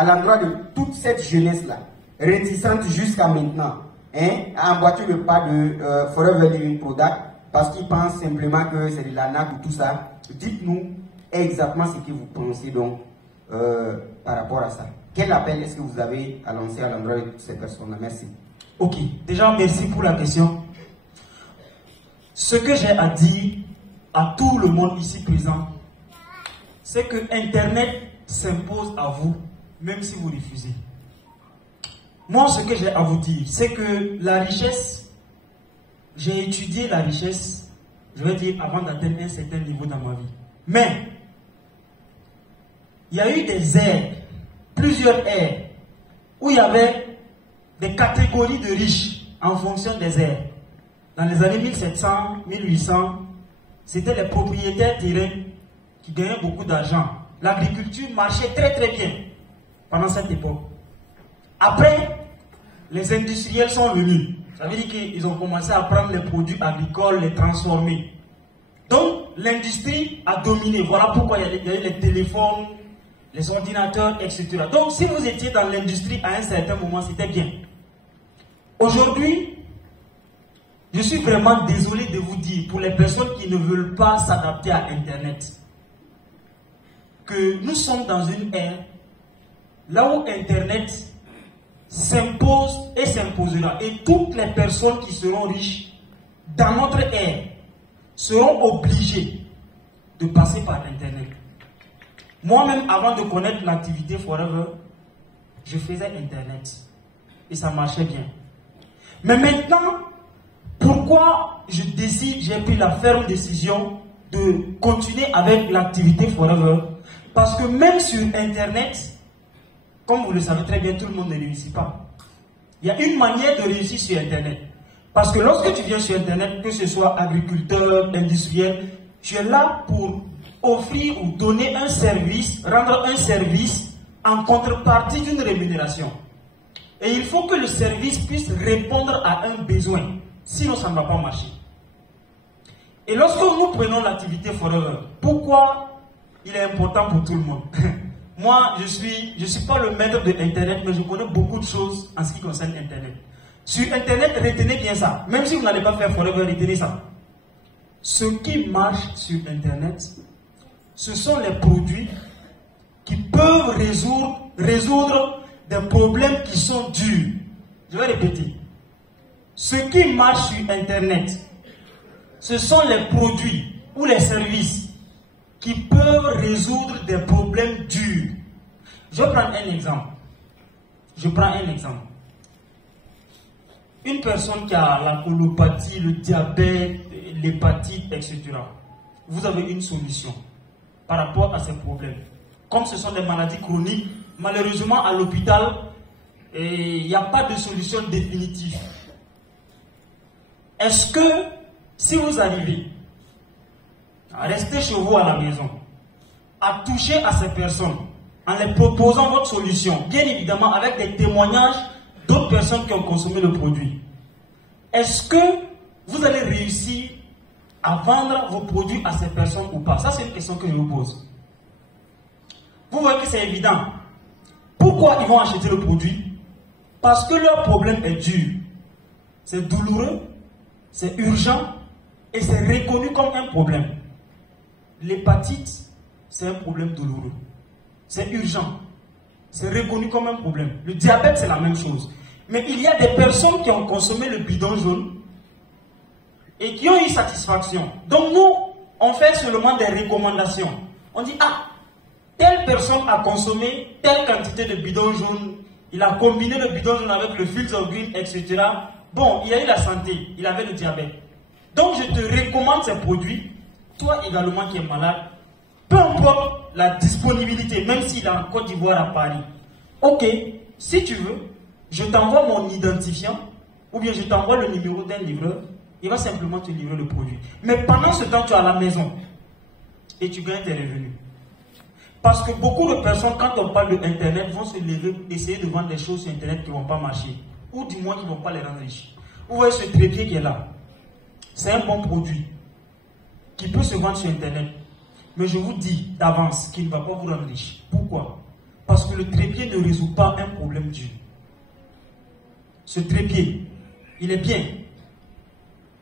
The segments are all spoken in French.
à l'endroit de toute cette jeunesse-là, réticente jusqu'à maintenant, à emboîter le pas de Forever Living Product parce qu'ils pensent simplement que c'est de l'arnaque ou tout ça. Dites-nous exactement ce que vous pensez donc par rapport à ça. Quel appel est-ce que vous avez à lancer à l'endroit de toutes ces personnes-là? Merci. Ok, déjà merci pour la question. Ce que j'ai à dire à tout le monde ici présent, c'est que Internet s'impose à vous, même si vous refusez. Moi, ce que j'ai à vous dire, c'est que la richesse, j'ai étudié la richesse, je vais dire, avant d'atteindre un certain niveau dans ma vie. Mais, il y a eu des ères, plusieurs ères, où il y avait des catégories de riches en fonction des ères. Dans les années 1700, 1800, c'était les propriétaires terrains qui gagnaient beaucoup d'argent. L'agriculture marchait très très bien pendant cette époque. Après, les industriels sont venus. Ça veut dire qu'ils ont commencé à prendre les produits agricoles, les transformer. Donc, l'industrie a dominé. Voilà pourquoi il y a eu les téléphones, les ordinateurs, etc. Donc, si vous étiez dans l'industrie à un certain moment, c'était bien. Aujourd'hui, je suis vraiment désolé de vous dire, pour les personnes qui ne veulent pas s'adapter à Internet, que nous sommes dans une ère là où Internet s'impose et s'imposera. Et toutes les personnes qui seront riches dans notre ère seront obligées de passer par Internet. Moi-même, avant de connaître l'activité Forever, je faisais Internet. Et ça marchait bien. Mais maintenant, pourquoi j'ai pris la ferme décision de continuer avec l'activité Forever? Parce que même sur Internet, comme vous le savez très bien, tout le monde ne réussit pas. Il y a une manière de réussir sur Internet. Parce que lorsque tu viens sur Internet, que ce soit agriculteur, industriel, tu es là pour offrir ou donner un service, rendre un service en contrepartie d'une rémunération. Et il faut que le service puisse répondre à un besoin. Sinon, ça ne va pas marcher. Et lorsque nous prenons l'activité Forever, pourquoi il est important pour tout le monde? Moi, je suis pas le maître de Internet, mais je connais beaucoup de choses en ce qui concerne Internet. Sur Internet, retenez bien ça. Même si vous n'allez pas faire Forever, retenez ça. Ce qui marche sur Internet, ce sont les produits qui peuvent résoudre des problèmes qui sont durs. Je vais répéter. Ce qui marche sur Internet, ce sont les produits ou les services qui peuvent résoudre des problèmes durs. Je prends un exemple. Une personne qui a la colopathie, le diabète, l'hépatite, etc. Vous avez une solution par rapport à ces problèmes. Comme ce sont des maladies chroniques, malheureusement à l'hôpital, il n'y a pas de solution définitive. Est-ce que si vous arrivez à rester chez vous à la maison, à toucher à ces personnes, en les proposant votre solution, bien évidemment avec des témoignages d'autres personnes qui ont consommé le produit, est-ce que vous allez réussir à vendre vos produits à ces personnes ou pas? Ça, c'est une question que je vous pose. Vous voyez que c'est évident. Pourquoi ils vont acheter le produit? Parce que leur problème est dur. C'est douloureux, c'est urgent et c'est reconnu comme un problème. L'hépatite, c'est un problème douloureux. C'est urgent. C'est reconnu comme un problème. Le diabète, c'est la même chose. Mais il y a des personnes qui ont consommé le bidon jaune et qui ont eu satisfaction. Donc nous, on fait seulement des recommandations. On dit, ah, telle personne a consommé telle quantité de bidon jaune, il a combiné le bidon jaune avec le Fields of Green, etc. Bon, il a eu la santé, il avait le diabète. Donc je te recommande ces produits, toi également qui es malade, peu importe la disponibilité, même s'il est en Côte d'Ivoire à Paris. Ok, si tu veux, je t'envoie mon identifiant, ou bien je t'envoie le numéro d'un livreur, il va simplement te livrer le produit. Mais pendant ce temps, tu es à la maison et tu gagnes tes revenus. Parce que beaucoup de personnes, quand on parle de Internet, vont se lever, essayer de vendre des choses sur Internet qui ne vont pas marcher. Ou du moins qui ne vont pas les rendre riches. Vous voyez ce trépied qui est là. C'est un bon produit qui peut se vendre sur Internet. Mais je vous dis d'avance qu'il ne va pas vous rendre riche. Pourquoi? Parce que le trépied ne résout pas un problème d'huile. Ce trépied, il est bien.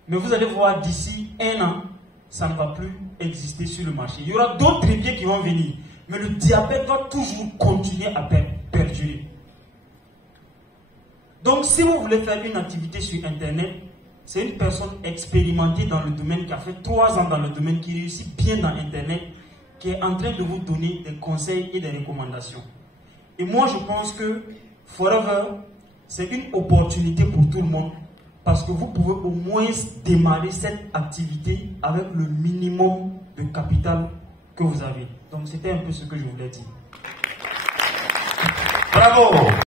Mais vous allez voir d'ici 1 an, ça ne va plus exister sur le marché. Il y aura d'autres trépieds qui vont venir. Mais le diabète va toujours continuer à perdurer. Donc si vous voulez faire une activité sur Internet, c'est une personne expérimentée dans le domaine, qui a fait 3 ans dans le domaine, qui réussit bien dans Internet, qui est en train de vous donner des conseils et des recommandations. Et moi je pense que Forever, c'est une opportunité pour tout le monde. Parce que vous pouvez au moins démarrer cette activité avec le minimum de capital que vous avez. Donc c'était un peu ce que je voulais dire. Bravo!